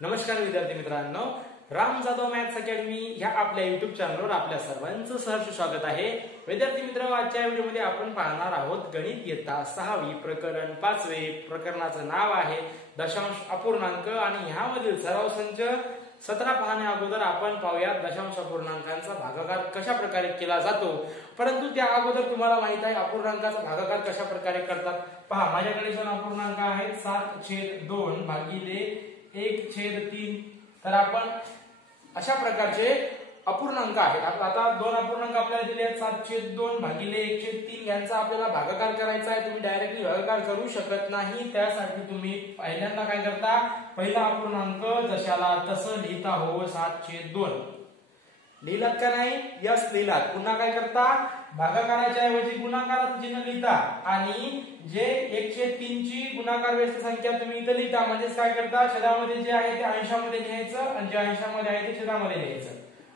नमस्कार विद्यार्थी मित्रांनो, राम जाधव मॅथ्स अकॅडमी ह्या आपल्या युट्यूब चॅनलवर आपल्या सर्वांचं सहर्ष स्वागत आहे। विद्यार्थी मित्रांनो, आजच्या व्हिडिओमध्ये आपण पाहणार आहोत गणित इयत्ता 6वी प्रकरण 5वे। प्रकरणाचं नाव आहे दशांश अपूर्णांक आणि ह्यामधील सराव संच 17 पाहण्या अगोदर आपण पाहूयात दशांश अपूर्णांकांचा भागाकार कशा प्रकारे केला जातो। परंतु त्या अगोदर तुम्हाला माहित आहे अपूर्णांकाचा भागाकार कशा प्रकारे करतात। पहा, माझ्याकडे दोन अपूर्णांक आहेत 7/2 भागिले 1/3। तर आपण अशा प्रकारचे अपूर्णांक आहेत। आता दोन अपूर्णांक आपल्याला दिले आहेत 7/2 भागिले 1/3 यांचा आपल्याला भागाकार करायचा आहे। तुम्ही डायरेक्टली भागाकार करू शकत नाही, त्यासाठी तुम्ही पहिल्यांदा काय करता, पहिला अपूर्णांक जशाला तसं लिहिता हो 7/2 लिहिलात का नाही? यस लिहिलात। पुन्हा काय करता, भागाकाराच्या ऐवजी गुणाकाराचं चिन्ह लिहिता आणि जे 1/3 ची गुणाकार व्यस्त संख्या तुम्ही इथे लिहिता। म्हणजे काय करता, छेदामध्ये जे आहे ते अंशामध्ये लिहायचं आणि जे अंशामध्ये आहे ते छेदामध्ये लिहायचं।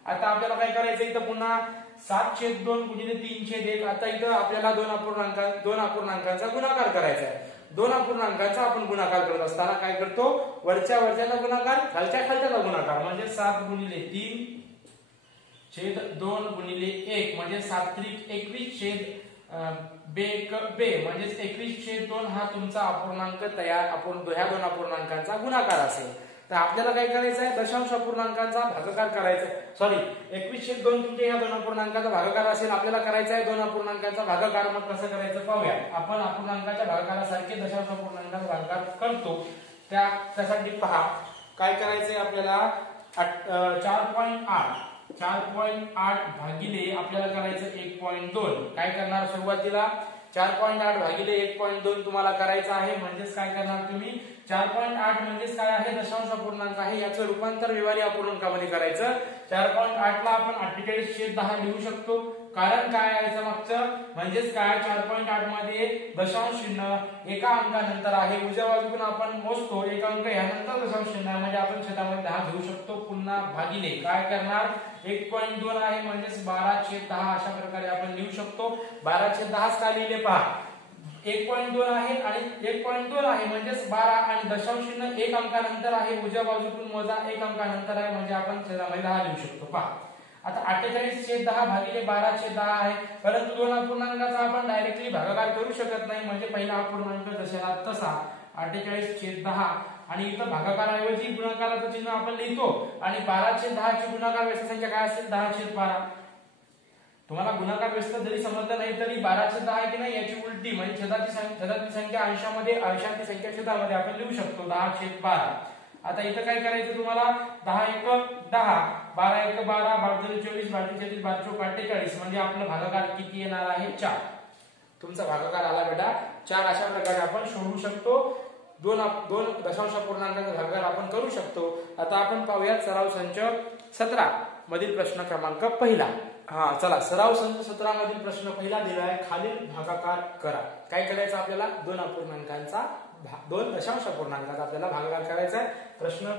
आता आपल्याला काय करायचं, इथं पुन्हा 7/2 गुणिले 3/1। आता इथं आपल्याला दोन अपूर्णांकांचा गुणाकार करायचा आहे। दोन अपूर्णांकांचा आपण गुणाकार करत असताना काय करतो, वरच्या वरच्याचा गुणाकार, खालच्या खालच्याचा गुणाकार। म्हणजे 7 गुणिले 3 छेद 2 गुणिले 1 म्हणजे 7×21 छेद बे म्हणजे 21/2 हा तुमचा अपूर्णांक तयार। ह्या दोन अपूर्णांकांचा गुणाकार असेल तर आपल्याला काय करायचं आहे, दशांश अपूर्णांकांचा भागाकार करायचा आहे। सॉरी, 21/2 तुमच्या या दोन अपूर्णांकाचा भागाकार असेल। आपल्याला करायचा आहे दोन अपूर्णांकांचा भागाकार। मग कसं करायचं पाहूया। आपण अपूर्णांकाच्या भागाकारासारखे दशांश अपूर्णांकाचा भागाकार करतो। त्यासाठी पहा काय करायचंय आपल्याला, 4.8 भागिले आपल्याला करायचं 1.2। काय करणार, सुरुवातीला 4.8 भागिले 1.2 तुम्हाला करायचं आहे। म्हणजेच काय करणार तुम्ही, 4.8 म्हणजेच काय आहे, दशांश अपूर्णांक आहे, याचं रूपांतर व्यवहारी अपूर्णांकामध्ये करायचं। 4.8 ला आपण 48/10 लिहू शकतो। कारण काय आहे मागचं, म्हणजेच काय 4.8 मध्ये दशांश चिन्ह एका अंकानंतर आहे। उजव्या बाजूकडून आपण मोजतो, एक अंक यानंतर दशांश चिन्ह म्हणजे आपण छेदामध्ये 10 घेऊ शकतो। पुन्हा भागिले काय करणार, 1.2 आहे म्हणजेच 12/10 अशा प्रकारे आपण लिहू शकतो। 12/10 का लिहिले पहा, 1.2 आहे आणि 1.2 आहे म्हणजेच 12 आणि दशांश चिन्ह एक अंकानंतर आहे। उजव्या बाजूकडून मोजा, एक अंकानंतर आहे म्हणजे आपण छेदामध्ये 10 लिहू शकतो। पहा आता 48/10 भागिले 12/10 आहे। परंतु दोन अपूर्णांकाचा आपण डायरेक्टली भागाकार करू शकत नाही, म्हणजे पहिला अपूर्णांक जशाला तसा 48/10 आणि इथं भागाकाराऐवजी गुणाकाराचं चिन्ह आपण लिहितो आणि 12/10 ची गुणाकार व्यस्त संख्या काय असेल, 10/12। तुम्हाला गुणाकार व्यस्त जरी समजलं नाही तरी 12/10 आहे की नाही याची उलटी म्हणजे छेदाची संख्या अंशामध्ये, अंशाची संख्या छेदामध्ये आपण लिहू शकतो 10/12। आता इथं काय करायचं तुम्हाला, 10×1 10, 12×1 12, 12×3 24, 12×4 12×4 48 म्हणजे आपलं भागाकार किती येणार आहे, 4। तुमचा भागाकार आला बेटा 4। अशा प्रकारे आपण शोधू शकतो, दोन दशांश अपूर्णांकाचा भागाकार आपण करू शकतो। आता आपण पाहूयात सराव संच 17 मधील प्रश्न क्रमांक पहिला। चला, सराव संच 17 मधील प्रश्न पहिला दिला आहे, खालील भागाकार करा। काय करायचं आपल्याला, दोन दशांश अपूर्णांकाचा आपल्याला भागाकार करायचा आहे। प्रश्न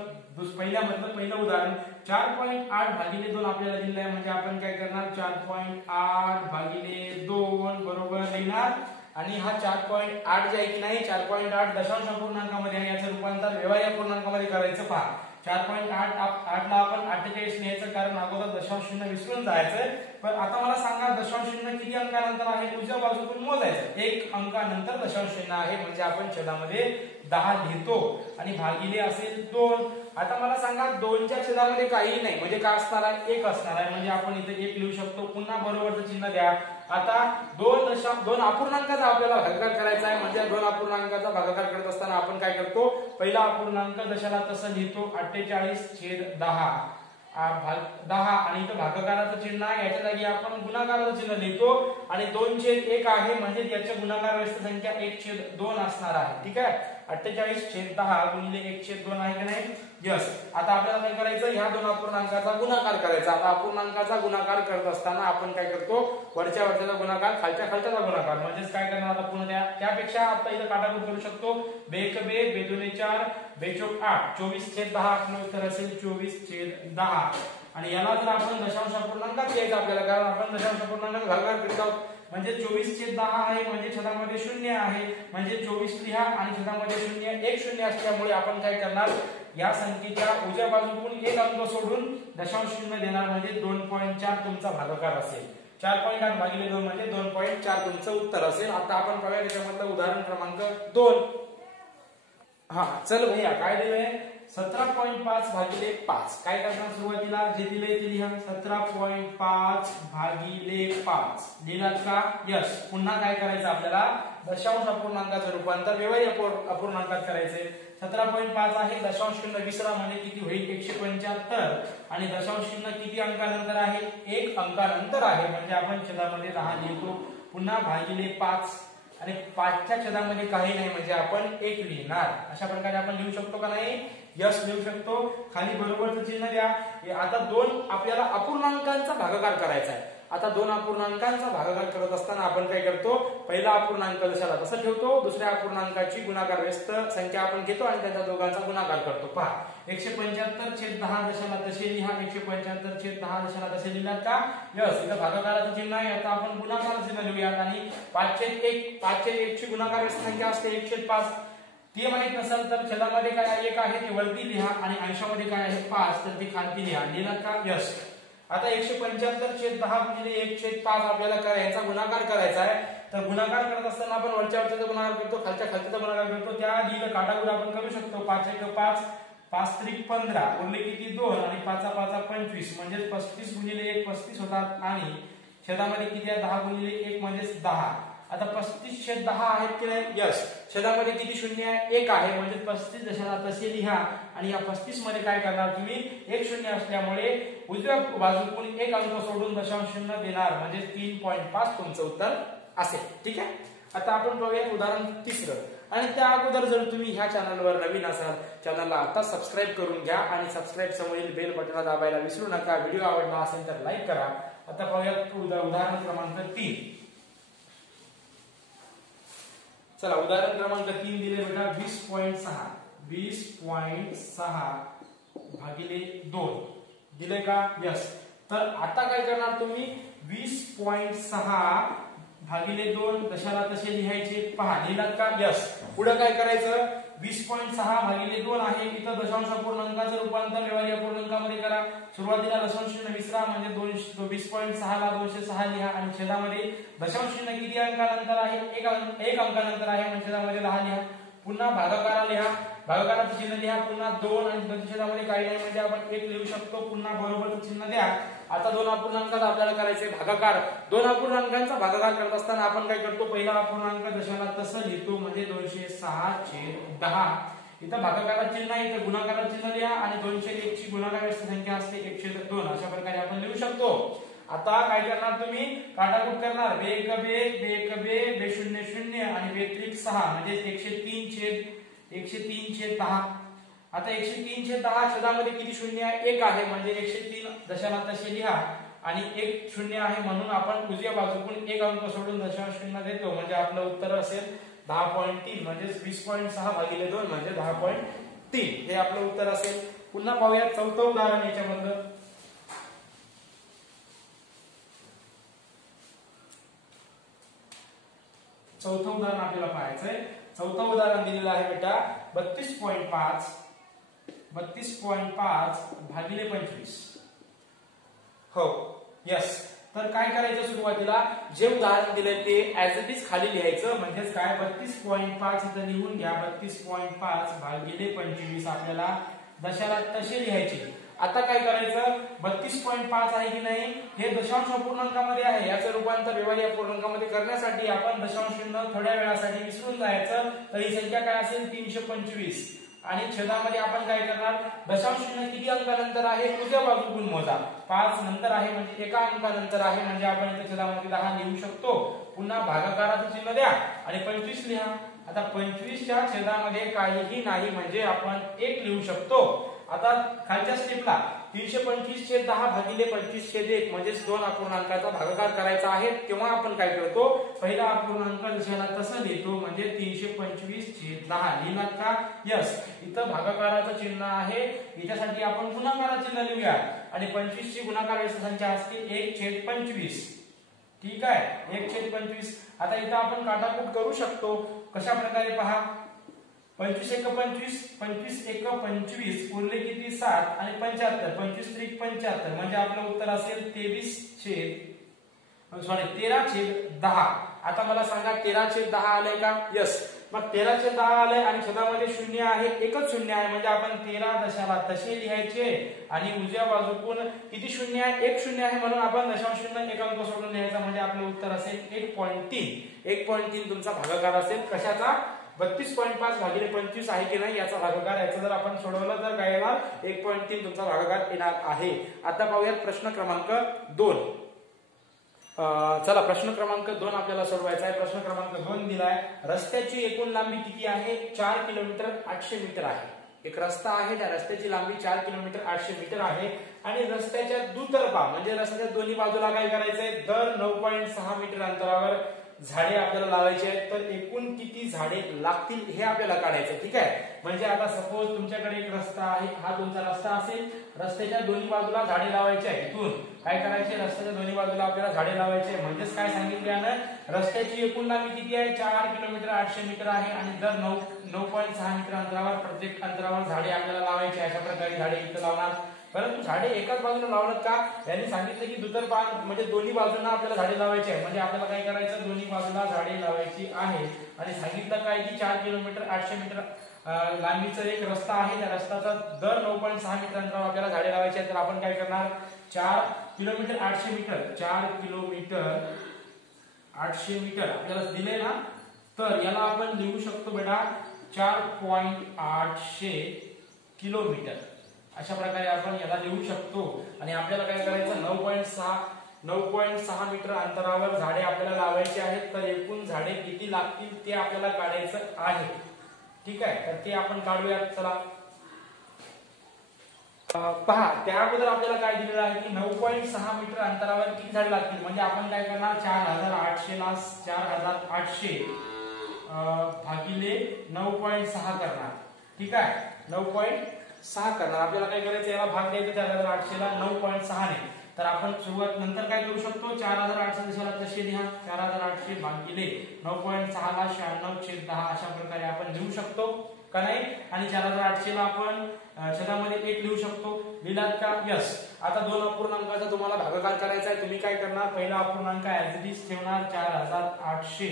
पहिल्यामधलं पहिलं उदाहरण 4.8 भागिले 2 आपल्याला दिलं आहे, म्हणजे आपण काय करणार, 4.8 भागिले 2 बरोबर लिहिणार आणि हा 4.8 जे आहे की नाही, 4.8 दशांश अपूर्णांकामध्ये आहे, याचं रूपांतर व्यवहारी अपूर्णांकामध्ये करायचं। पहा 4.8 ला आपण 48 लिहायचं, कारण अगोदर दशांश चिन्ह विसरून जायचंय। पण आता मला सांगा, दशांश चिन्ह किती अंकानंतर आहे, उजव्या बाजूकडून मोजायचं, एक अंकानंतर दशांश चिन्ह आहे म्हणजे आपण छेदामध्ये 10 लिहितो आणि भागिले असेल 2। आता मला सांगा 2च्या छेदामध्ये काही नाही म्हणजे काय असणार आहे, 1 असणार आहे, म्हणजे आपण इथे 1 लिहू शकतो। पुन्हा बरोबरचं चिन्ह द्या। आता दोन अपूर्णांकाचा आपल्याला भागाकार करायचा आहे, म्हणजे दोन अपूर्णांकाचा भागाकार करत असताना आपण काय करतो, पहिला अपूर्णांक जशाला तसं लिहितो 48/10 आणि इथं भागाकाराचं चिन्ह आहे, याच्या जागी आपण गुणाकाराचं चिन्ह लिहितो आणि 2/1 आहे म्हणजे याच्या गुणाकार व्यस्त संख्या 1/2 असणार आहे। ठीक आहे, 48/10 गुणिले 1/2 आहे की नाही, यस। आता आपल्याला काय करायचं, ह्या दोन अपूर्णांकाचा गुणाकार करायचा। आता अपूर्णांकाचा गुणाकार करत असताना आपण काय करतो, वरच्या वरच्याचा गुणाकार, खालच्या खालच्याचा गुणाकार। म्हणजेच काय करणार, आता पुन्हा त्यापेक्षा आता इथं काटाकूट करू शकतो, 2×1 2×2 4, 2×4 8, 24/10 आपलं उत्तर असेल 24/10। आणि याला जर आपण दशांश अपूर्णांकात घ्यायचं आपल्याला, कारण आपण दशांश अपूर्णांकाचा भागाकार करीत आहोत, म्हणजे 24/10 आहे म्हणजे छेदामध्ये 0 आहे, म्हणजे 24 लिहा आणि छेदामध्ये 0 1 0 असल्यामुळे आपण काय करणार, या संख्येच्या उजव्या बाजूकडून एक अंक सोडून दशांश चिन्ह देणार म्हणजे 2.4 तुमचा भागाकार असेल. 4.8 भागिले 2 म्हणजे 2.4 तुमचं उत्तर असेल. आता आपण पाहूया त्याच्यामधलं उदाहरण क्रमांक 2. हा चल भैया काय दिलंय 17.5 भागिले 5. काय करणार सुरुवातीला जे दिलंय ते लिहा 17.5 भागिले 5 लिहिलात का? यस. पुन्हा काय करायचं आपल्याला दशांश अपूर्णांकाचं रूपांतर व्यवहारी अपूर्णांकात करायचंय. 17.5 आहे दशांश चिन्ह विसरा म्हणजे किती होईल 175 आणि दशांश चिन्ह किती अंकानंतर आहे 1 अंकानंतर आहे म्हणजे आपण छेदामध्ये 10 लिहितो. पुन्हा भागिले 5 आणि 5च्या छेदामध्ये काही नाही म्हणजे आपण 1 लिहिणार. अशा प्रकारे आपण लिहू शकतो का नाही? यस लिहू शकतो. खाली बरोबरचं चिन्ह द्या. आता 2 आपल्याला अपूर्णांकांचा भागाकार करायचा आहे. आता 2 अपूर्णांकांचा भागाकार करत असताना आपण काय करतो पहिला अपूर्णांक जशाला तसं ठेवतो, दुसऱ्या अपूर्णांकाची गुणाकार व्यस्त संख्या आपण घेतो आणि त्यांच्या दोघांचा गुणाकार करतो. पहा 175/10 जशाला तसे लिहा. 175/10 जशाला तसे लिहिलात का? यस. इथं भागाकाराचं चिन्ह आहे. आता आपण गुणाकाराचं चिन्ह लिहूयात आणि 5/1 5/1 ची गुणाकार व्यस्त संख्या असते 1/5. ते माहित नसेल तर छेदामध्ये काय 1 आहे ते वरती लिहा आणि अंशामध्ये काय आहे 5 तर ती खालती लिहा. लिहिलात का? यस. आता 175/10 गुणिले 1/5 आपल्याला याचा गुणाकार करायचा आहे. तर गुणाकार करत असताना आपण वरच्या वरचा गुणाकार करतो, खालच्या खालचा गुणाकार करतो. त्या आधी काटाकुट आपण करू शकतो. 5×1 5 5×3 15 उरले किती 2 आणि 5×5 25 म्हणजे 35 गुणिले 1 35 होतात आणि छेदामध्ये किती आहे 10 गुणिले 1 म्हणजे 10. आता 35/10 आहेत की नाही? यस. छेदामध्ये किती शून्य आहे 1 आहे म्हणजे 35 जशाला तसे लिहा आणि या 35 मध्ये काय करणार तुम्ही 1 शून्य असल्यामुळे उजव्या बाजूकडून एक अंक सोडून दशांश चिन्ह देणार म्हणजे 3.5 तुमचं उत्तर असेल. ठीक आहे. आता आपण पाहूया उदाहरण 3. आणि त्या अगोदर जर तुम्ही ह्या चॅनलवर नवीन असाल चॅनलला आता सबस्क्राईब करून घ्या आणि सबस्क्राईब समोरील बेल बटन दाबायला विसरू नका. व्हिडिओ आवडला असेल तर लाईक करा. आता पाहूया उदाहरण क्रमांक 3. चला उदाहरण क्रमांक 3 दिले बेटा 20.6 भागिले 2 दिले का? यस. तर आता काय करणार तुम्ही 20.6 भागिले 2 दशाला तसे लिहायचे. पहा लिहिलात का? यस. पुढे काय करायचं 20.6 भागिले 2 आहे. इथं दशांश अपूर्णांकाचं रूपांतर व्यवहारी अपूर्णांकामध्ये करा. सुरुवातीला दशांश चिन्ह विसरा म्हणजे 20.6 ला 206 लिहा आणि छेदामध्ये दशांश चिन्ह किती अंकानंतर आहे 1 अंकानंतर आहे म्हणजे छेदामध्ये 10 लिहा. पुन्हा भागाकार लिहा. भागाकाराचं चिन्ह लिहा. पुन्हा 2 आणि छेदामध्ये काही नाही म्हणजे आपण 1 लिहू शकतो. पुन्हा बरोबरचं चिन्ह द्या. आता 2 अपूर्णांकात आपल्याला करायचे भागाकार. 2 अपूर्णांकांचा भागाकार करत असताना आपण काय करतो पहिला अपूर्णांक दशाला तसं लिहितो म्हणजे 206/10. इथं भागाकाराचं चिन्ह आहे इथं गुणाकाराचं चिन्ह लिहा आणि 201 ची गुणाकार संख्या असते 1/2. अशा प्रकारे आपण लिहू शकतो. आता काय करणार तुम्ही काटाकुट करणार 2 1 2 2 0 0 आणि 2 6 म्हणजे 103/10. आता 103/10 छेदामध्ये किती शून्य आहे 1 आहे म्हणजे 103 दशाला तसे लिहा आणि 1 शून्य आहे म्हणून आपण उजव्या बाजूकडून एक अंक सोडून दशांश चिन्ह देतो म्हणजे आपलं उत्तर असेल 10.3 म्हणजे 20.6 भागिले 2 म्हणजे 10.3 हे आपलं उत्तर असेल. पुन्हा पाहूया चौथं उदाहरण याच्यामधलं. चौथं उदाहरण आपल्याला पाहायचंय. चौथं उदाहरण दिलेलं आहे बेटा 32.5 भागिले 25. हो यस. तर काय करायचं सुरुवातीला जे उदाहरण दिलंय ते ऍज इट इज खाली लिहायचं म्हणजेच काय 32.5 इथं लिहून घ्या. 32.5 भागिले 25 आपल्याला दशाला तसे लिहायचे. आता काय करायचं 32.5 आहे की नाही हे दशांश अपूर्णांकामध्ये आहे. याचं रूपांतर व्यवहारी अपूर्णांकामध्ये करण्यासाठी आपण दशांश चिन्ह थोड्या वेळासाठी विसरून जायचं. तर ही संख्या काय असेल 325 आणि छेदामध्ये आपण काय करणार दशांश चिन्ह किती अंकानंतर आहे उजव्या बाजूकडून मोजा. 5 नंतर आहे म्हणजे एका अंकानंतर आहे म्हणजे आपण इथे छेदामध्ये 10 लिहू शकतो. पुन्हा भागाकाराचं चिन्ह द्या आणि 25 लिहा. आता 25च्या छेदामध्ये काहीही नाही म्हणजे आपण 1 लिहू शकतो. आता खालच्या स्टेपला 325/10 भागिले 25/1 म्हणजे 2 अपूर्णांकाचा भागाकार करायचा आहे. तेव्हा आपण काय करतो पहिला अपूर्णांक जशाला तसं लिहितो म्हणजे 325/10 लिहिलात का? यस. इथं भागाकाराचं चिन्ह आहे याच्यासाठी आपण गुणाकाराचं चिन्ह लिहूया आणि 25 ची गुणाकार संख्या असते 1/25. ठीक आहे 1/25. आता इथं आपण काटाकुट करू शकतो. कशा प्रकारे पहा 25 एक 25, 25 एक 25, उरले किती 7 आणि 75, 25 त्रिक 75, म्हणजे आपलं उत्तर असेल 13/10. आता मला सांगा 13/10 आलंय का? यस. मग 13/10 आलंय आणि छेदामध्ये शून्य आहे, एकच शून्य आहे, म्हणजे आपण 13 दशाला तसे लिहायचे आणि उजव्या बाजूकडून किती शून्य आहे? एक शून्य आहे, म्हणून आपण दशांश शून्य एक अंक सोडून लिहायचा, म्हणजे आपलं उत्तर असेल 1.3. 1.3 तुमचा भागाकार असेल. कशाचा? 32.5 भागिले 25 आहे की नाही याचा भागाकार. याचं जर आपण सोडवलं तर काय येणार? 1.3 तुमचा भागाकार येणार आहे. आता पाहूयात प्रश्न क्रमांक 2. चला प्रश्न क्रमांक 2 आपल्याला सोडवायचा आहे. प्रश्न क्रमांक 2 दिलाय, रस्त्याची एकूण लांबी किती आहे? 4 किलोमीटर 800 मीटर आहे. एक रस्ता आहे, त्या रस्त्याची लांबी 4 किलोमीटर 800 मीटर आहे आणि रस्त्याच्या दुतर्फा म्हणजे रस्त्याच्या दोन्ही बाजूला काय करायचंय? दर 9.6 मीटर अंतरावर झाडे आपल्याला लावायची आहेत. तर एकूण किती झाडे लागतील हे आपल्याला काढायचं. ठीक आहे. म्हणजे आता सपोज तुमच्याकडे एक रस्ता आहे, हा तुमचा रस्ता असेल, रस्त्याच्या दोन्ही बाजूला झाडे लावायची आहे. इथून काय करायचे? रस्त्याच्या दोन्ही बाजूला आपल्याला झाडे लावायचे. म्हणजेच काय सांगितले यानं? रस्त्याची एकूण लांबी किती आहे? 4 किलोमीटर 800 मीटर आहे आणि दर 9.6 मीटर अंतरावर प्रत्येक अंतरावर झाडे आपल्याला लावायची. अशा प्रकारे झाडे इथं लावणार. परंतु झाडे एकाच बाजूला लावणार का? यांनी सांगितलं की दुतर्फा म्हणजे दोन्ही बाजूंना आपल्याला झाडे लावायची आहे. म्हणजे आपल्याला काय करायचं? दोन्ही बाजूला झाडे लावायची आहे आणि सांगितलं काय की 4 किलोमीटर 800 मीटर लांबीचा एक रस्ता आहे, त्या रस्त्याचा दर 9.6 मीटर अंतरावर आपल्याला झाडे लावायची आहेत. तर आपण काय करणार? 4 किलोमीटर 800 मीटर 4 किलोमीटर 800 मीटर आपल्याला दिले ना, तर याला आपण लिहू शकतो बेटा 4.800 किलोमीटर. अशा प्रकारे आपण याला लिहू शकतो आणि आपल्याला काय करायचं? 9.6 मीटर अंतरावर झाडे आपल्याला लावायची आहेत. तर एकूण झाडे किती लागतील ते आपल्याला काढायचं आहे. ठीक आहे. तर ते आपण काढूयात. चला पहा, त्या अगोदर आपल्याला काय दिलेलं आहे की 9.6 मीटर अंतरावर किती झाडे लागतील. म्हणजे आपण काय करणार? 4800 ला 4800 भागिले 9.6 करणार. ठीक आहे. 9.6 करणार. आपल्याला काय करायचं? याला भाग द्यायचा 4800 ला 9.6 ने. तर आपण सुरुवात नंतर काय करू शकतो? 4800 दिशाला तसे लिहा. 4800 भागिले 9.6 ला 96/10 अशा प्रकारे आपण लिहू शकतो का नाही? आणि 4800 ला आपण छेदामध्ये 1 लिहू शकतो. लिहिलात का? यस. आता दोन अपूर्णांकाचा तुम्हाला भागाकार करायचा आहे. तुम्ही काय करणार? पहिला अपूर्णांक ऍज इट इज ठेवणार 4800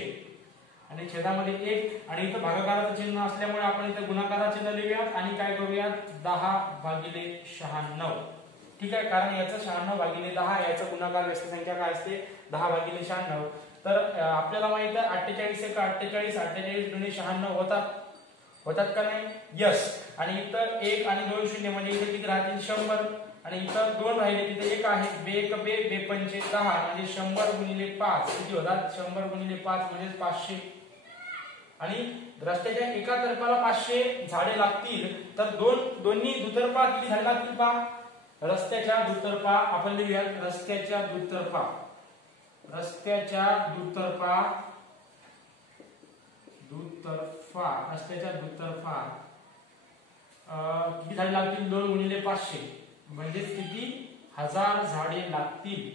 आणि छेदामध्ये 1 आणि इथं भागाकाराचं चिन्ह असल्यामुळे आपण इथं गुणाकाराचं चिन्ह लिहूयात आणि काय करूयात? 10/96. ठीक आहे. कारण याचं 96/10 याचा गुणाकार व्यस्त संख्या काय असते? 10/96. तर आपल्याला माहित आहे 48 एक 48, 48 दुणे 96 होतात का नाही? यस. आणि इथं 1 आणि 2 शून्य म्हणजे इथे किती राहतील? 100 आणि इथं 2 राहिले, तिथे 1 आहे. बे 1 बे 5 10 म्हणजे 100 गुणिले 5 किती होतात? 100 गुणिले 5 म्हणजे 500 आणि रस्त्याच्या एका तर्फाला 500 झाडे लागतील. तर दोन्ही दुतर्फा किती झाडे लागतील पहा? रस्त्याच्या दुतर्फा आपण लिहूया रस्त्याच्या दुतर्फा रस्त्याच्या दुतर्फा किती झाडे लागतील? 2 गुणिले 500 म्हणजे किती? 1000 झाडे लागतील.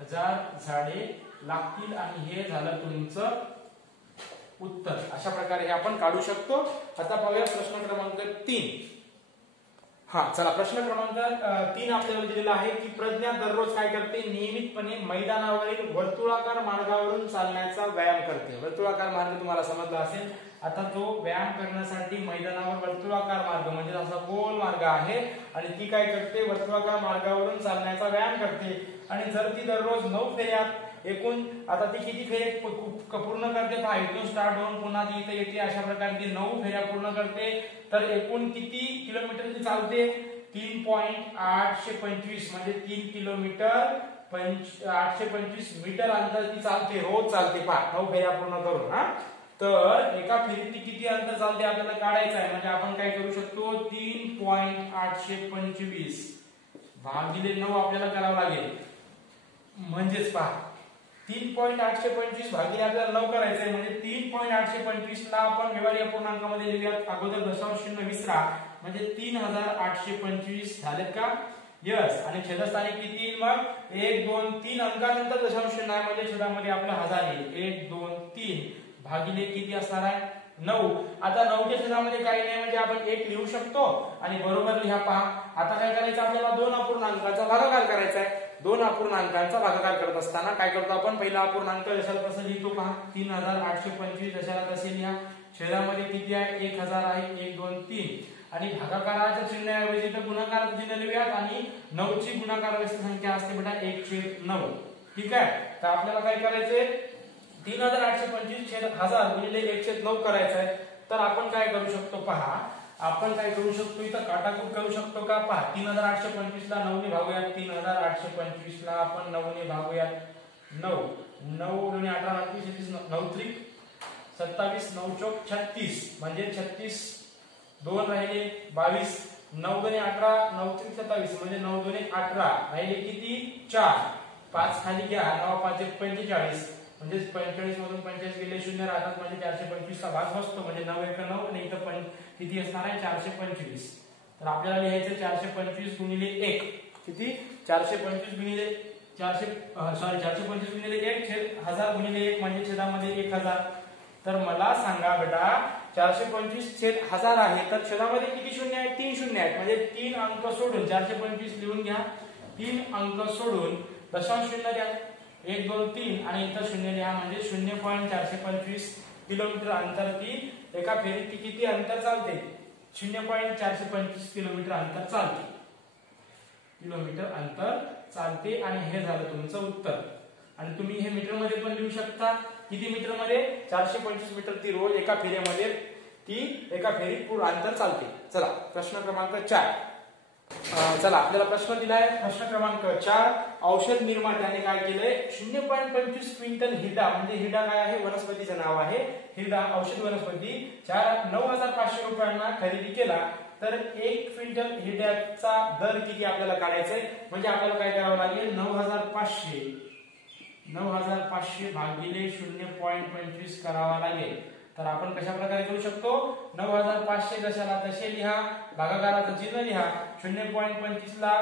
1000 झाडे लागतील आणि हे झालं तुमचं उत्तर. अशा प्रकारे हे आपण काढू शकतो. आता पाहूया प्रश्न क्रमांक 3. हा चला प्रश्न क्रमांक 3 आपल्याला दिलेला आहे की प्रज्ञा दररोज काय करते? नियमितपणे मैदानावरील वर्तुळाकार मार्गावरून चालण्याचा व्यायाम करते. वर्तुळाकार मार्ग तुम्हाला समजला असेल. आता तो व्यायाम करण्यासाठी मैदानावर वर्तुळाकार मार्ग म्हणजे असा गोल मार्ग आहे आणि ती काय करते? वर्तुळाकार मार्गावरून चालण्याचा व्यायाम करते. आणि जर ती दररोज 9 फेऱ्यात एकूण आता ती किती फेरे पूर्ण करते पहा. इथून स्टार्ट होऊन पुन्हा ती इथे येते. अशा प्रकारे ती 9 फेऱ्या पूर्ण करते. तर एकूण किती किलोमीटर ती चालते? 3.825 म्हणजे 3 किलोमीटर 825 मीटर अंतर ती चालते. रोज चालते पहा 9 फेऱ्या पूर्ण करून. हा तर एका फेरीत ती किती अंतर चालते आपल्याला काढायचं आहे. म्हणजे आपण काय करू शकतो? 3.825 भागिले 9 आपल्याला करावं लागेल. म्हणजेच पहा 3.825 भागिले आपल्याला 9 करायचंय. म्हणजे 3.825 ला आपण व्यवहारी अपूर्णांकामध्ये लिहूयात. अगोदर दशांश चिन्ह विसरा म्हणजे 3825 झालेत का? यस. आणि छेदस्थानी किती येईल मग? 1 2 3 अंकानंतर दशांश चिन्ह आहे म्हणजे छेदामध्ये आपला 1000 येईल. 1 2 3 भागिले किती असणार आहे? 9. आता 9च्या छेदामध्ये काही नाही म्हणजे आपण 1 लिहू शकतो आणि बरोबर लिहा पहा. आता काय करायचं आपल्याला 2 अपूर्णांकाचा भागाकार करायचा आहे. 2 अपूर्णांकांचा भागाकार करत असताना काय करतो आपण, पहिला अपूर्णांक जशाला तसं लिहितो पहा. 3825 जशाला तसे लिहा. छेदामध्ये किती आहे, 1000 आहे. 1 2 3 आणि भागाकाराच्या चिन्हाऐवजी तर गुणाकाराचं चिन्ह लिहूयात आणि 9 ची गुणाकार व्यस्त संख्या असते बेटा 1/9. ठीक आहे. तर आपल्याला काय करायचंय, 3825 छेद 1000 गुणिले 1/9 करायचं आहे. तर आपण काय करू शकतो पहा, आपण काय करू शकतो, इथं काटाकूट करू शकतो का पहा. 3825 ला 9 ने भागूयात. 3825 ला आपण 9 ने भागूयात. 9 9 गुणिले 18 29 9 त्रिक 27 9 चौक 36 म्हणजे 36 2 राहिले 22 9 दुणे 18 9 त्रिक 27 म्हणजे 9 दुणे 18 राहिले किती 4 5 खाली घ्या 9 5 45 म्हणजे 45 मधून 45 गेले 0 राहतात म्हणजे 425 चा भाग बसतो म्हणजे 9 1 9 आणि इथं किती असणार आहे 425. तर आपल्याला लिहायचं 425 गुणिले 1 किती 425 गुणिले 425 गुणिले 1 छेद 1000 गुणिले 1 म्हणजे छेदामध्ये 1000. तर मला सांगा बेटा 425 छेद 1000 आहे तर छेदामध्ये किती शून्य आहेत, 3 शून्य आहेत म्हणजे 3 अंक सोडून 425 लिहून घ्या. 3 अंक सोडून दशांश शून्य द्या 1 2 3 आणि इथं शून्य लिहा म्हणजे 0.425 किलोमीटर अंतर ती एका फेरीत किती अंतर चालते 0.425 किलोमीटर अंतर चालते. किलोमीटर अंतर चालते आणि हे झालं तुमचं उत्तर. आणि तुम्ही हे मीटर मध्ये पण लिहू शकता. किती मीटर मध्ये 425 मीटर ती रोज एका फेरीमध्ये ती एका फेरीत पूर्ण अंतर चालते. चला प्रश्न क्रमांक 4. चला आपल्याला प्रश्न दिलाय प्रश्न क्रमांक 4. औषध निर्मात्याने काय केलंय 0.25 क्विंटल हिरडा म्हणजे हिरडा काय आहे वनस्पतीचं नाव आहे. हिरडा औषध वनस्पती 9500 रुपयांना खरेदी केला. तर 1 क्विंटल हिरड्याचा दर किती आपल्याला काढायचा आहे म्हणजे आपल्याला काय करावं लागेल 9500 भागिले 0.25 करावा लागेल. तर आपण कशा प्रकारे करू शकतो 9500 जशाला तसे लिहा भागाकाराचं चिन्ह लिहा 0.25 ला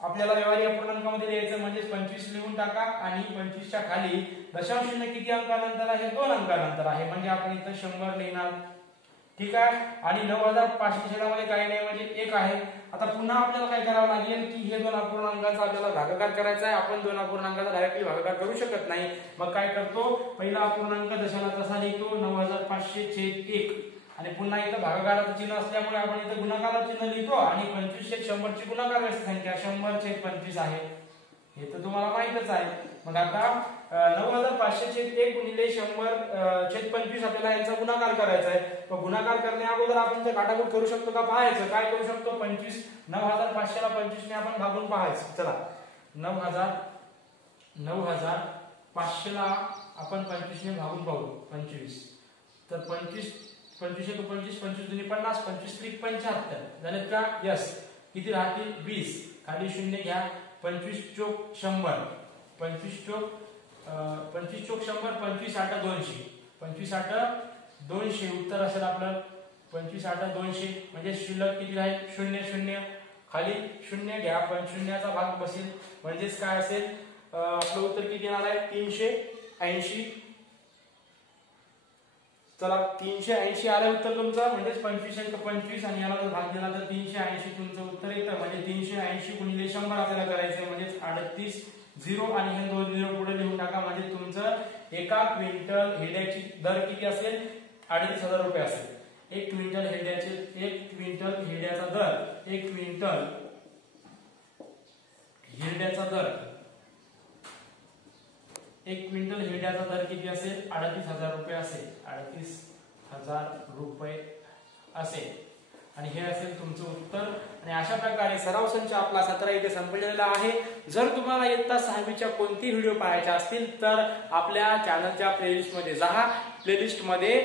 आपल्याला व्यवहारी अपूर्णांकामध्ये लिहायचं म्हणजे 25 लिहून टाका आणि 25 च्या खाली दशांश चिन्ह किती अंकानंतर आहे 2 अंकानंतर आहे म्हणजे आपण इथं 100 लिहिणार. ठीक आहे. आणि 9500 छेदामध्ये काही नाही म्हणजे 1 आहे. आता पुन्हा आपल्याला काय करावं लागेल की हे 2 अपूर्णांकाचा आपल्याला भागाकार करायचा आहे. आपण 2 अपूर्णांकाचा डायरेक्टली भागाकार करू शकत नाही. मग काय करतो पहिला अपूर्णांक जशाला तसा लिहितो 9500 छेद 1 आणि पुन्हा इथं भागाकाराचं चिन्ह असल्यामुळे आपण इथं गुणाकाराचं चिन्ह लिहितो आणि 25 छेद 100 ची गुणाकार व्यस्त संख्या 100 छेद 25 आहे. हे तर तुम्हाला माहितच आहे. मग आता 9500 छेद 1 गुणिले 100 छेद 25 आपल्याला यांचा गुणाकार करायचा आहे. मग गुणाकार करण्या अगोदर आपण ते काटाकूट करू शकतो का पाहायचं. काय करू शकतो 9500 ला 25 ने आपण भागून पाहायचं. चला 9500 ला आपण 25 ने भागून पाहू 25 तर 25 25 दुनी 50 25 त्रिक 75 झाले का यस. किती राहतील 20 खाली शून्य घ्या 25 चोक 100 25 चोक 100 25 8 200 25 8 200 उत्तर असेल आपलं 25 8 200 म्हणजे शिल्लक किती आहे 0 0 खाली शून्य घ्या पण शून्याचा भाग बसेल म्हणजेच काय असेल आपलं उत्तर किती येणार आहे 380. चला 380 आलं उत्तर तुमचं म्हणजेच 25 अंक 25 आणि याला जर भाग दिला तर 380 तुमचं उत्तर येतं म्हणजे 380 गुणिले 100 आपल्याला करायचं म्हणजेच 38 0 आणि हे 2 0 पुढे लिहून टाका म्हणजे तुमचं एका क्विंटल हिरड्याची दर किती असेल 3.5 रुपये असेल. 1 क्विंटल हिरड्याचा दर 1 क्विंटल हिरड्याचा दर किती असेल 3.5 रुपये असेल 3.5 रुपये असेल आणि हे असेल तुमचं उत्तर. आणि अशा प्रकारे सराव संच आपला 17 इथे संपलेला आहे. जर तुम्हाला इयत्ता 6वीच्या कोणती व्हिडिओ पाहायचे असतील तर आपल्या चॅनलच्या प्लेलिस्ट मध्ये जा. प्लेलिस्ट मध्ये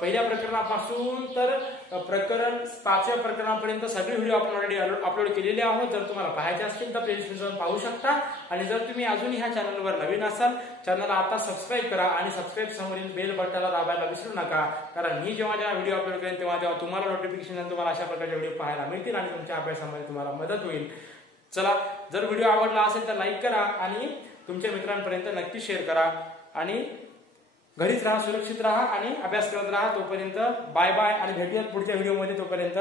पहिल्या प्रकरणापासून तर प्रकरण 5व्या प्रकरणापर्यंत सगळे व्हिडिओ आपण ऑलरेडी अपलोड केलेले आहोत. जर तुम्हाला पाहायचे असतील तर प्लेलिस्ट मध्ये जाऊन पाहू शकता. आणि जर तुम्ही अजूनही ह्या चॅनलवर नवीन असाल चॅनलला आता सबस्क्राईब करा आणि सबस्क्राईब समोरील बेल बटनाला दाबायला विसरू नका कारण मी जेव्हा व्हिडिओ अपलोड करेन तेव्हा तुम्हाला नोटिफिकेशन तुम्हाला अशा प्रकारचे व्हिडिओ पाहायला मिळतील आणि तुमच्या अभ्यासामध्ये तुम्हाला मदत होईल. चला जर व्हिडिओ आवडला असेल तर लाईक करा आणि तुमच्या मित्रांपर्यंत नक्की शेअर करा आणि घरीच राहा, सुरक्षित राहा आणि अभ्यास करत राहा. तोपर्यंत बाय बाय आणि भेटूयात पुढच्या व्हिडिओमध्ये. तोपर्यंत